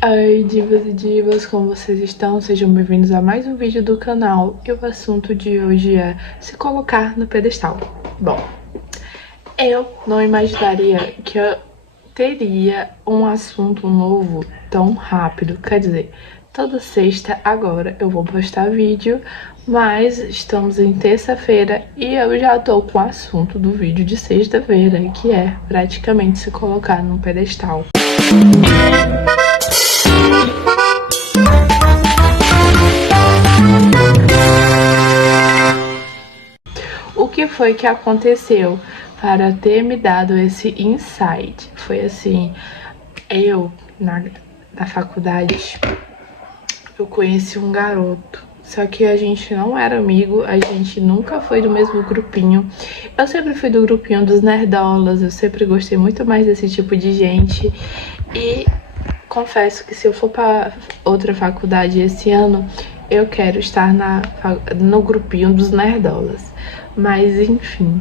Oi, divas e divas, como vocês estão? Sejam bem-vindos a mais um vídeo do canal. E o assunto de hoje é se colocar no pedestal. Bom, eu não imaginaria que eu teria um assunto novo tão rápido. Quer dizer, toda sexta agora eu vou postar vídeo, mas estamos em terça-feira e eu já tô com o assunto do vídeo de sexta-feira, que é praticamente se colocar no pedestal. O que foi que aconteceu para ter me dado esse insight? Foi assim, eu na faculdade, eu conheci um garoto, só que a gente não era amigo, a gente nunca foi do mesmo grupinho. Eu sempre fui do grupinho dos nerdolas, eu sempre gostei muito mais desse tipo de gente. E confesso que se eu for para outra faculdade esse ano, eu quero estar no grupinho dos nerdolas. Mas enfim,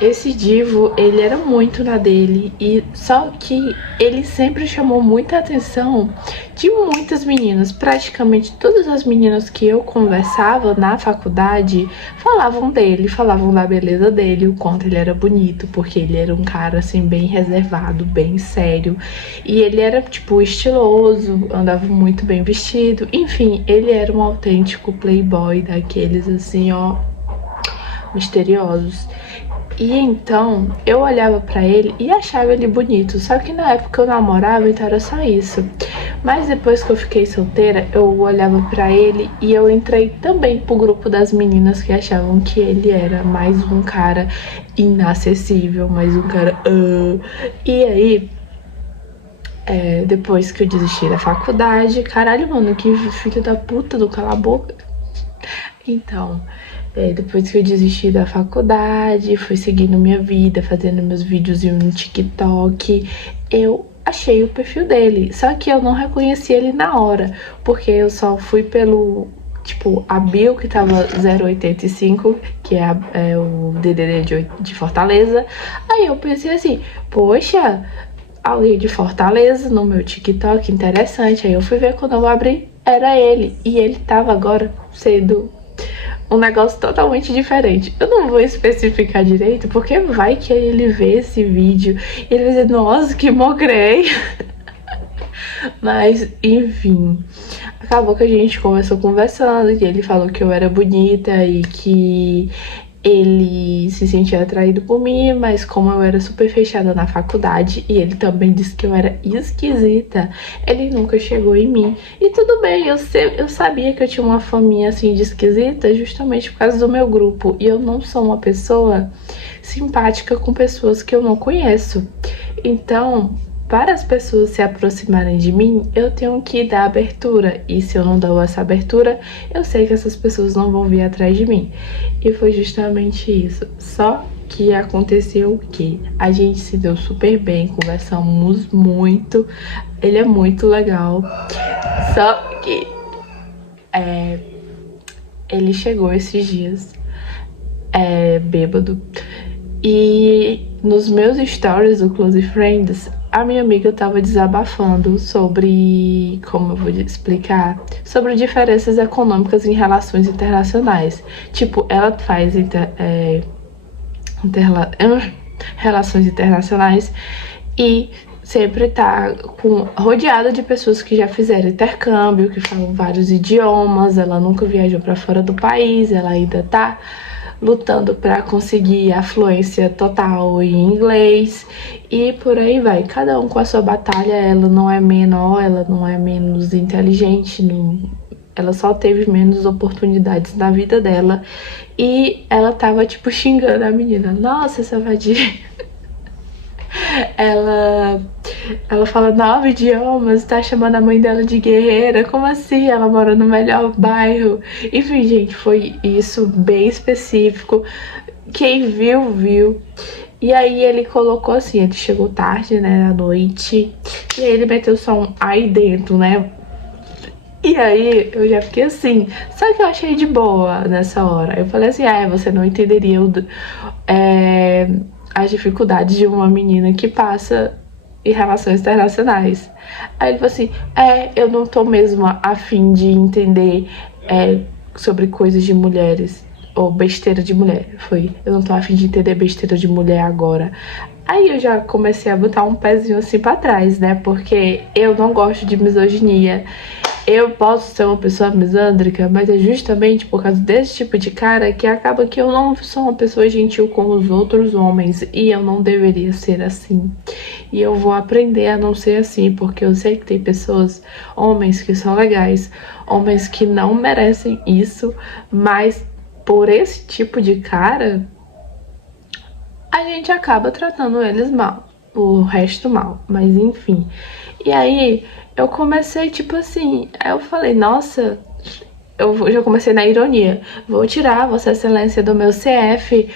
esse Divo, ele era muito na dele, e só que ele sempre chamou muita atenção de muitas meninas. Praticamente todas as meninas que eu conversava na faculdade falavam dele, falavam da beleza dele, o quanto ele era bonito, porque ele era um cara assim bem reservado, bem sério, e ele era tipo estiloso, andava muito bem vestido, enfim, ele era um autêntico playboy daqueles assim, ó, misteriosos. E então eu olhava pra ele e achava ele bonito, só que na época eu namorava, então era só isso. Mas depois que eu fiquei solteira, eu olhava pra ele e eu entrei também pro grupo das meninas que achavam que ele era mais um cara inacessível, mais um cara. E aí, depois que eu desisti da faculdade, caralho, mano, que filho da puta do cala a boca. Então, depois que eu desisti da faculdade, fui seguindo minha vida, fazendo meus vídeos no TikTok, eu achei o perfil dele. Só que eu não reconheci ele na hora, porque eu só fui pelo, tipo, a bio que tava 085, que é o DDD de Fortaleza. Aí eu pensei assim, poxa, alguém de Fortaleza no meu TikTok, interessante. Aí eu fui ver, quando eu abri, era ele. E ele tava agora sendo um negócio totalmente diferente. Eu não vou especificar direito, porque vai que ele vê esse vídeo e ele vai dizer, nossa, que mogrei. Mas, enfim, acabou que a gente começou conversando e ele falou que eu era bonita e que ele se sentia atraído por mim, mas como eu era super fechada na faculdade e ele também disse que eu era esquisita, ele nunca chegou em mim. E tudo bem, eu sabia que eu tinha uma faminha assim de esquisita justamente por causa do meu grupo. E eu não sou uma pessoa simpática com pessoas que eu não conheço. Então, para as pessoas se aproximarem de mim, eu tenho que dar abertura. E se eu não dou essa abertura, eu sei que essas pessoas não vão vir atrás de mim. E foi justamente isso. Só que aconteceu que a gente se deu super bem, conversamos muito. Ele é muito legal. Só que ele chegou esses dias bêbado. E nos meus stories do Close Friends, a minha amiga tava desabafando sobre, como eu vou explicar, sobre diferenças econômicas em relações internacionais. Tipo, ela faz relações internacionais e sempre tá rodeada de pessoas que já fizeram intercâmbio, que falam vários idiomas. Ela nunca viajou para fora do país, ela ainda tá lutando para conseguir a fluência total em inglês e por aí vai. Cada um com a sua batalha. Ela não é menor, ela não é menos inteligente, não, ela só teve menos oportunidades na vida dela. E ela tava tipo xingando a menina, nossa, essa vadia. Ela fala 9 idiomas, tá chamando a mãe dela de guerreira. Como assim? Ela mora no melhor bairro. Enfim, gente, foi isso bem específico. Quem viu, viu. E aí ele colocou assim, ele chegou tarde, né, à noite. E aí ele meteu só um aí dentro, né? E aí eu já fiquei assim. Só que eu achei de boa nessa hora. Eu falei assim, você não entenderia as dificuldades de uma menina que passa e relações internacionais. Aí ele falou assim, eu não tô mesmo a fim de entender sobre coisas de mulheres, ou besteira de mulher, eu não tô a fim de entender besteira de mulher agora. Aí eu já comecei a botar um pezinho assim pra trás, né, porque eu não gosto de misoginia. Eu posso ser uma pessoa misândrica, mas é justamente por causa desse tipo de cara que acaba que eu não sou uma pessoa gentil com os outros homens e eu não deveria ser assim. E eu vou aprender a não ser assim, porque eu sei que tem pessoas, homens que são legais, homens que não merecem isso, mas por esse tipo de cara, a gente acaba tratando eles mal, o resto mal, mas enfim. E aí eu comecei tipo assim, aí eu falei, nossa, eu já comecei na ironia, vou tirar Vossa Excelência do meu CF,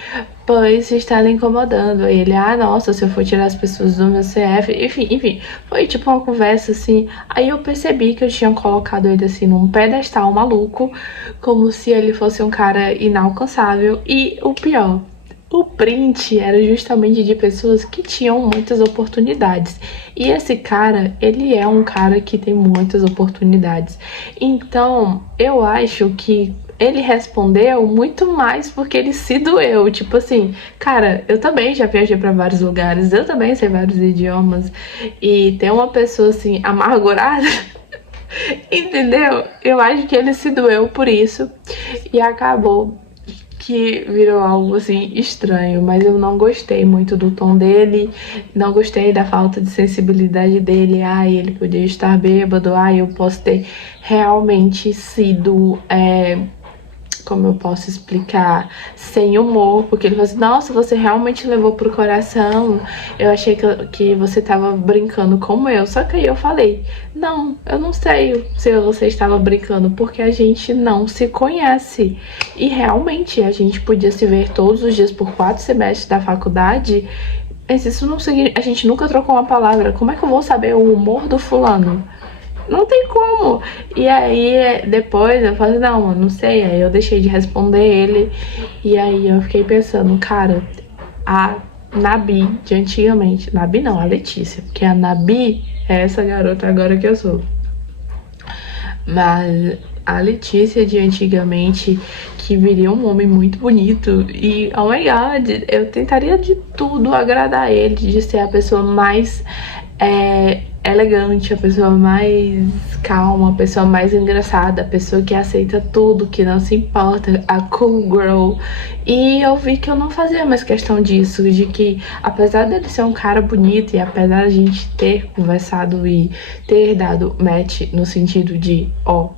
pois está lhe incomodando. Aí ele, nossa, se eu for tirar as pessoas do meu CF, enfim, foi tipo uma conversa assim. Aí eu percebi que eu tinha colocado ele assim num pedestal maluco, como se ele fosse um cara inalcançável. E o pior, o print era justamente de pessoas que tinham muitas oportunidades. E esse cara, ele é um cara que tem muitas oportunidades. Então, eu acho que ele respondeu muito mais porque ele se doeu. Tipo assim, cara, eu também já viajei para vários lugares, eu também sei vários idiomas. E ter uma pessoa assim, amargurada. Entendeu? Eu acho que ele se doeu por isso e acabou que virou algo assim estranho, mas eu não gostei muito do tom dele, não gostei da falta de sensibilidade dele. Ele podia estar bêbado, eu posso ter realmente sido como eu posso explicar, sem humor, porque ele falou assim, nossa, você realmente levou pro coração, eu achei que você tava brincando como eu, só que aí eu falei, não, eu não sei se você estava brincando, porque a gente não se conhece, e realmente a gente podia se ver todos os dias por 4 semestres da faculdade, mas isso não significa, a gente nunca trocou uma palavra, como é que eu vou saber o humor do fulano? Não tem como. E aí, depois eu falei, não sei. Aí eu deixei de responder ele. E aí eu fiquei pensando, cara, a Nabi de antigamente. Nabi não, a Letícia. Porque a Nabi é essa garota agora que eu sou. Mas a Letícia de antigamente, que viria um homem muito bonito. E, oh my god, eu tentaria de tudo agradar ele, de ser a pessoa mais elegante, a pessoa mais calma, a pessoa mais engraçada, a pessoa que aceita tudo, que não se importa, a cool girl. E eu vi que eu não fazia mais questão disso, de que apesar dele ser um cara bonito e apesar de a gente ter conversado e ter dado match no sentido de,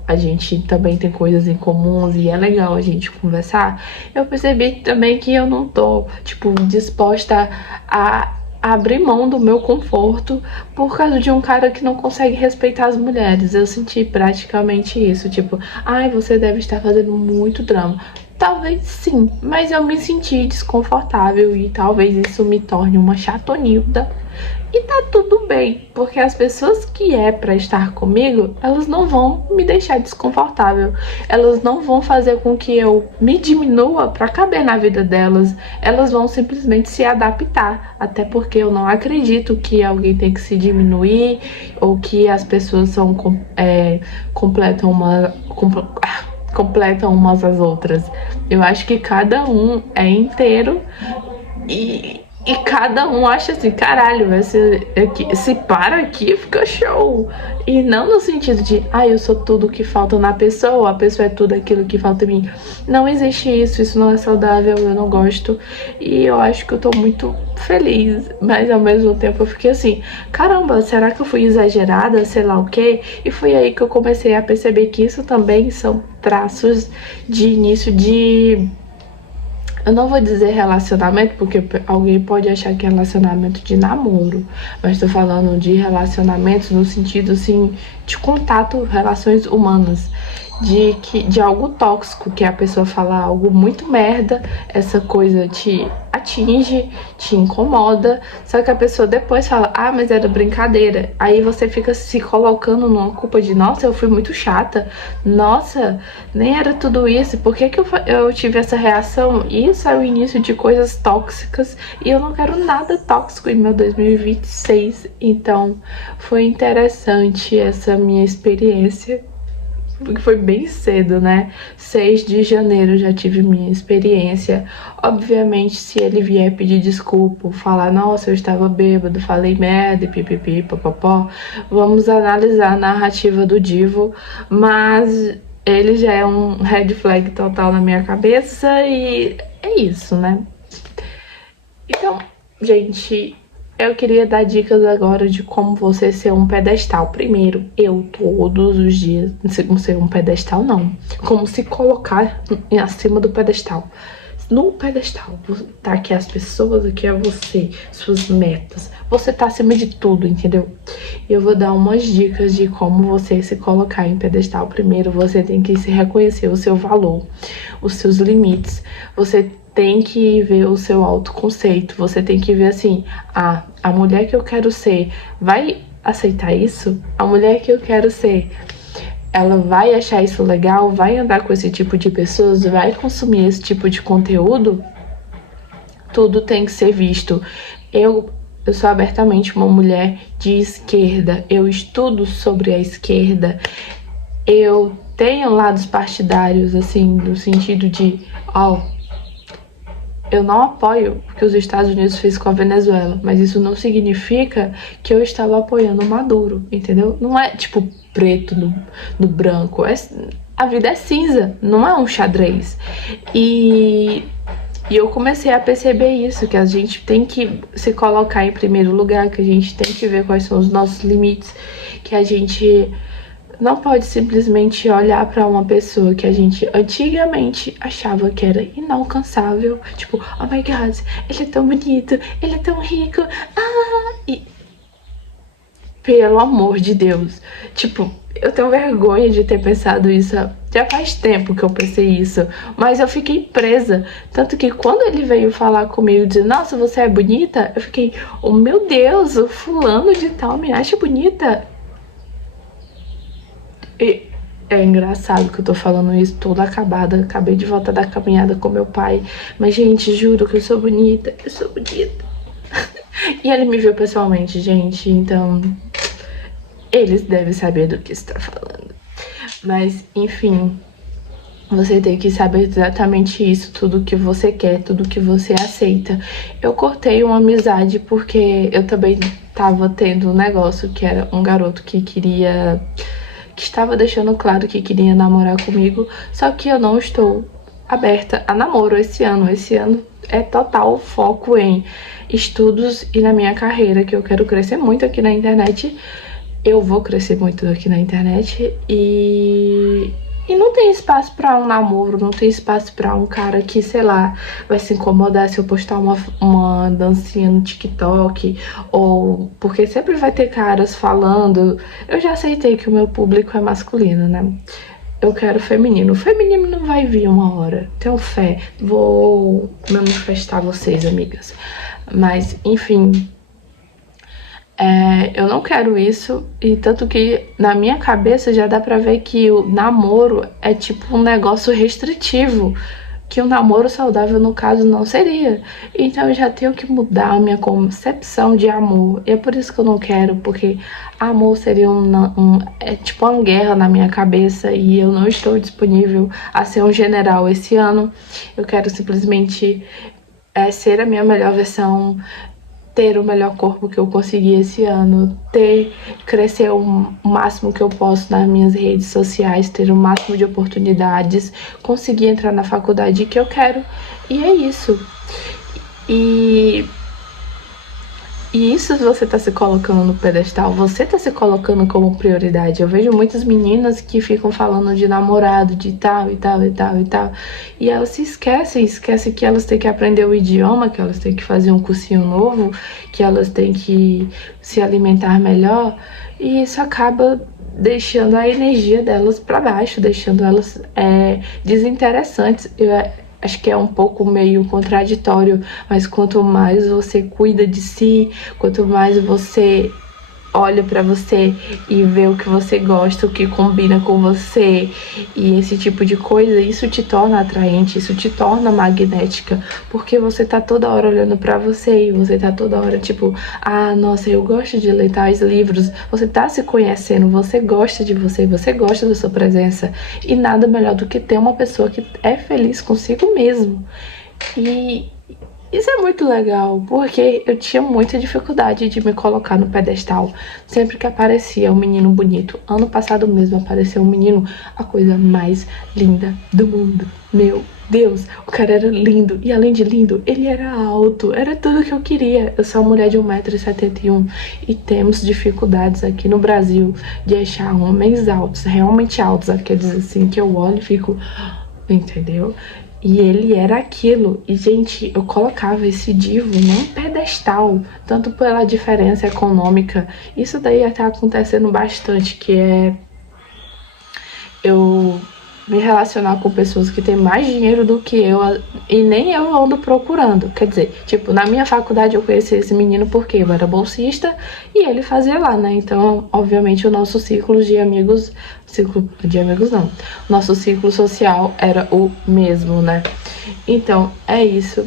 a gente também tem coisas em comuns e é legal a gente conversar, eu percebi também que eu não tô, tipo, disposta a abrir mão do meu conforto por causa de um cara que não consegue respeitar as mulheres. Eu senti praticamente isso, tipo, você deve estar fazendo muito drama. Talvez sim, mas eu me senti desconfortável e talvez isso me torne uma chatonilda. E tá tudo bem, porque as pessoas que pra estar comigo, elas não vão me deixar desconfortável. Elas não vão fazer com que eu me diminua pra caber na vida delas. Elas vão simplesmente se adaptar. Até porque eu não acredito que alguém tem que se diminuir ou que as pessoas completam umas às outras. Eu acho que cada um é inteiro e cada um acha assim, caralho, se para aqui, fica show. E não no sentido de, eu sou tudo que falta na pessoa, a pessoa é tudo aquilo que falta em mim. Não existe isso não é saudável, eu não gosto. E eu acho que eu tô muito feliz, mas ao mesmo tempo eu fiquei assim, caramba, será que eu fui exagerada, sei lá o quê? E foi aí que eu comecei a perceber que isso também são traços de início de... Eu não vou dizer relacionamento, porque alguém pode achar que é relacionamento de namoro, mas tô falando de relacionamentos no sentido, assim, de contato, relações humanas, de algo tóxico, que a pessoa fala algo muito merda, essa coisa atinge, te incomoda, só que a pessoa depois fala, ah, mas era brincadeira. Aí você fica se colocando numa culpa de, nossa, eu fui muito chata, nossa, nem era tudo isso, por que eu tive essa reação? Isso é o início de coisas tóxicas e eu não quero nada tóxico em meu 2026. Então foi interessante essa minha experiência, porque foi bem cedo, né? 6 de janeiro já tive minha experiência. Obviamente, se ele vier pedir desculpa, falar, nossa, eu estava bêbado, falei merda, pipipi, popopó, vamos analisar a narrativa do Divo, mas ele já é um red flag total na minha cabeça e é isso, né? Então, gente, eu queria dar dicas agora de como você ser um pedestal. Primeiro, eu todos os dias, não ser um pedestal não, como se colocar acima do pedestal. No pedestal, tá aqui as pessoas, aqui é você, suas metas. Você tá acima de tudo, entendeu? Eu vou dar umas dicas de como você se colocar em pedestal. Primeiro, você tem que se reconhecer o seu valor, os seus limites. Você tem que ver o seu autoconceito. Você tem que ver assim, ah, a mulher que eu quero ser vai aceitar isso? A mulher que eu quero ser, ela vai achar isso legal? Vai andar com esse tipo de pessoas? Vai consumir esse tipo de conteúdo? Tudo tem que ser visto. Eu sou abertamente uma mulher de esquerda. Eu estudo sobre a esquerda. Eu tenho lados partidários, assim, no sentido de, ó, eu não apoio o que os Estados Unidos fez com a Venezuela, mas isso não significa que eu estava apoiando o Maduro, entendeu? Não é tipo preto no branco, a vida é cinza, não é um xadrez. E eu comecei a perceber isso, que a gente tem que se colocar em primeiro lugar, que a gente tem que ver quais são os nossos limites, que a gente não pode simplesmente olhar para uma pessoa que a gente antigamente achava que era inalcançável, tipo, oh my god, ele é tão bonito, ele é tão rico, e pelo amor de Deus, tipo, eu tenho vergonha de ter pensado isso. Já faz tempo que eu pensei isso, mas eu fiquei presa. Tanto que quando ele veio falar comigo, dizer, nossa, você é bonita, eu fiquei, oh meu Deus, o fulano de tal me acha bonita. E é engraçado que eu tô falando isso toda acabada. Acabei de voltar da caminhada com meu pai. Mas, gente, juro que eu sou bonita. Eu sou bonita. E ele me viu pessoalmente, gente. Então, eles devem saber do que está falando. Mas, enfim, você tem que saber exatamente isso. Tudo que você quer, tudo que você aceita. Eu cortei uma amizade porque eu também tava tendo um negócio que era um garoto que estava deixando claro que queria namorar comigo, só que eu não estou aberta a namoro esse ano. Esse ano é total foco em estudos e na minha carreira, que eu quero crescer muito aqui na internet. Eu vou crescer muito aqui na internet e não tem espaço pra um namoro, não tem espaço pra um cara que, sei lá, vai se incomodar se eu postar uma dancinha no TikTok, ou porque sempre vai ter caras falando. Eu já aceitei que o meu público é masculino, né? Eu quero feminino. O feminino não vai vir uma hora. Tenho fé. Vou manifestar vocês, amigas. Mas, enfim, eu não quero isso, e tanto que na minha cabeça já dá pra ver que o namoro é tipo um negócio restritivo, que o namoro saudável no caso não seria. Então eu já tenho que mudar a minha concepção de amor, e é por isso que eu não quero, porque amor seria é tipo uma guerra na minha cabeça, e eu não estou disponível a ser um general esse ano. Eu quero simplesmente ser a minha melhor versão, ter o melhor corpo que eu consegui esse ano, crescer o máximo que eu posso nas minhas redes sociais, ter o máximo de oportunidades, conseguir entrar na faculdade que eu quero, e é isso. E isso você tá se colocando no pedestal, você tá se colocando como prioridade. Eu vejo muitas meninas que ficam falando de namorado, de tal e tal e tal e tal, e elas se esquecem que elas têm que aprender o idioma, que elas têm que fazer um cursinho novo, que elas têm que se alimentar melhor, e isso acaba deixando a energia delas para baixo, deixando elas desinteressantes. acho que é um pouco meio contraditório, mas quanto mais você cuida de si, quanto mais você olha pra você e vê o que você gosta, o que combina com você e esse tipo de coisa, isso te torna atraente, isso te torna magnética, porque você tá toda hora olhando pra você e você tá toda hora tipo, ah, nossa, eu gosto de ler tais livros, você tá se conhecendo, você gosta de você gosta da sua presença e nada melhor do que ter uma pessoa que é feliz consigo mesmo. E isso é muito legal, porque eu tinha muita dificuldade de me colocar no pedestal. Sempre que aparecia um menino bonito. Ano passado mesmo apareceu um menino, a coisa mais linda do mundo. Meu Deus, o cara era lindo. E além de lindo, ele era alto. Era tudo que eu queria. Eu sou uma mulher de 1,71 m e temos dificuldades aqui no Brasil de achar homens altos, realmente altos. Aqueles assim que eu olho e fico... Entendeu? E ele era aquilo. E, gente, eu colocava esse divo num pedestal, tanto pela diferença econômica. Isso daí tá acontecendo bastante, que é eu me relacionar com pessoas que têm mais dinheiro do que eu e nem eu ando procurando. Quer dizer, tipo, na minha faculdade eu conheci esse menino porque eu era bolsista e ele fazia lá, né? Então, obviamente, o nosso ciclo de amigos não, nosso ciclo social era o mesmo, né? Então, é isso.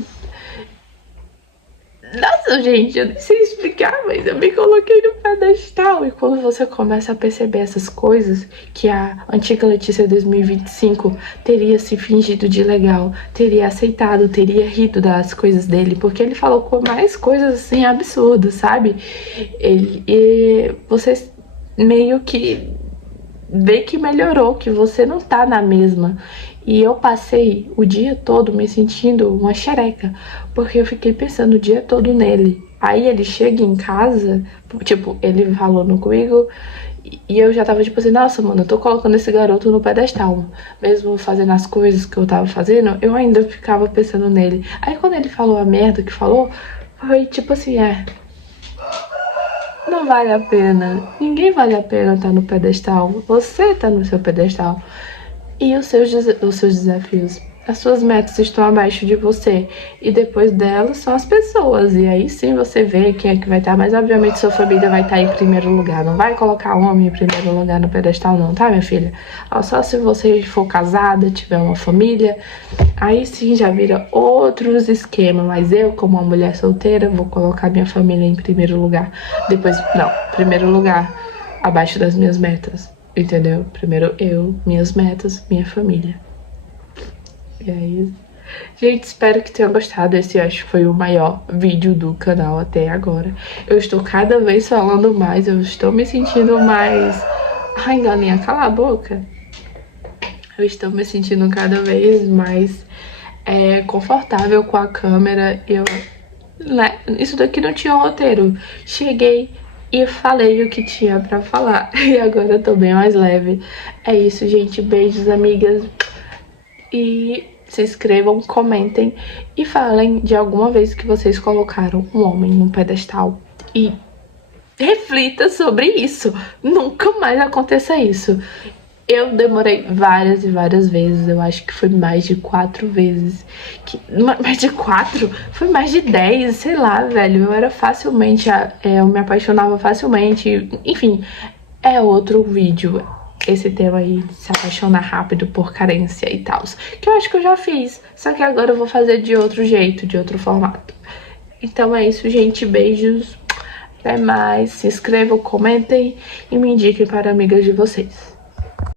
Nossa, gente, eu nem sei explicar, mas eu me coloquei no pedestal. E quando você começa a perceber essas coisas, que a antiga Letícia 2025 teria se fingido de legal, teria aceitado, teria rido das coisas dele, porque ele falou com mais coisas assim absurdas, sabe? E você meio que vê que melhorou, que você não tá na mesma. E eu passei o dia todo me sentindo uma xereca, porque eu fiquei pensando o dia todo nele. Aí ele chega em casa, tipo, ele falou no comigo, e eu já tava tipo assim, nossa, mano, eu tô colocando esse garoto no pedestal. Mesmo fazendo as coisas que eu tava fazendo, eu ainda ficava pensando nele. Aí quando ele falou a merda que falou, foi tipo assim, não vale a pena. Ninguém vale a pena estar no pedestal. Você tá no seu pedestal. E os seus desafios. As suas metas estão abaixo de você. E depois delas são as pessoas. E aí sim você vê quem é que vai estar. Mas obviamente sua família vai estar em primeiro lugar. Não vai colocar homem em primeiro lugar no pedestal, não, tá, minha filha? Só se você for casada, tiver uma família. Aí sim já vira outros esquemas. Mas eu, como uma mulher solteira, vou colocar minha família em primeiro lugar. Depois, não, primeiro lugar abaixo das minhas metas. Entendeu? Primeiro eu, minhas metas, minha família. E aí, gente, espero que tenham gostado. Esse eu acho que foi o maior vídeo do canal até agora. Eu estou cada vez falando mais, eu estou me sentindo mais... Ai, galinha, cala a boca. Eu estou me sentindo cada vez mais confortável com a câmera. Né? Isso daqui não tinha roteiro. Cheguei e falei o que tinha pra falar. E agora eu tô bem mais leve. É isso, gente. Beijos, amigas. E se inscrevam, comentem e falem de alguma vez que vocês colocaram um homem num pedestal. E reflita sobre isso. Nunca mais aconteça isso. Eu demorei várias e várias vezes, eu acho que foi mais de 4 vezes. Mais de 4? Foi mais de 10, sei lá, velho. Eu era facilmente, eu me apaixonava facilmente. Enfim, é outro vídeo, esse tema aí de se apaixonar rápido por carência e tal. Que eu acho que eu já fiz, só que agora eu vou fazer de outro jeito, de outro formato. Então é isso, gente. Beijos, até mais. Se inscrevam, comentem e me indiquem para amigas de vocês.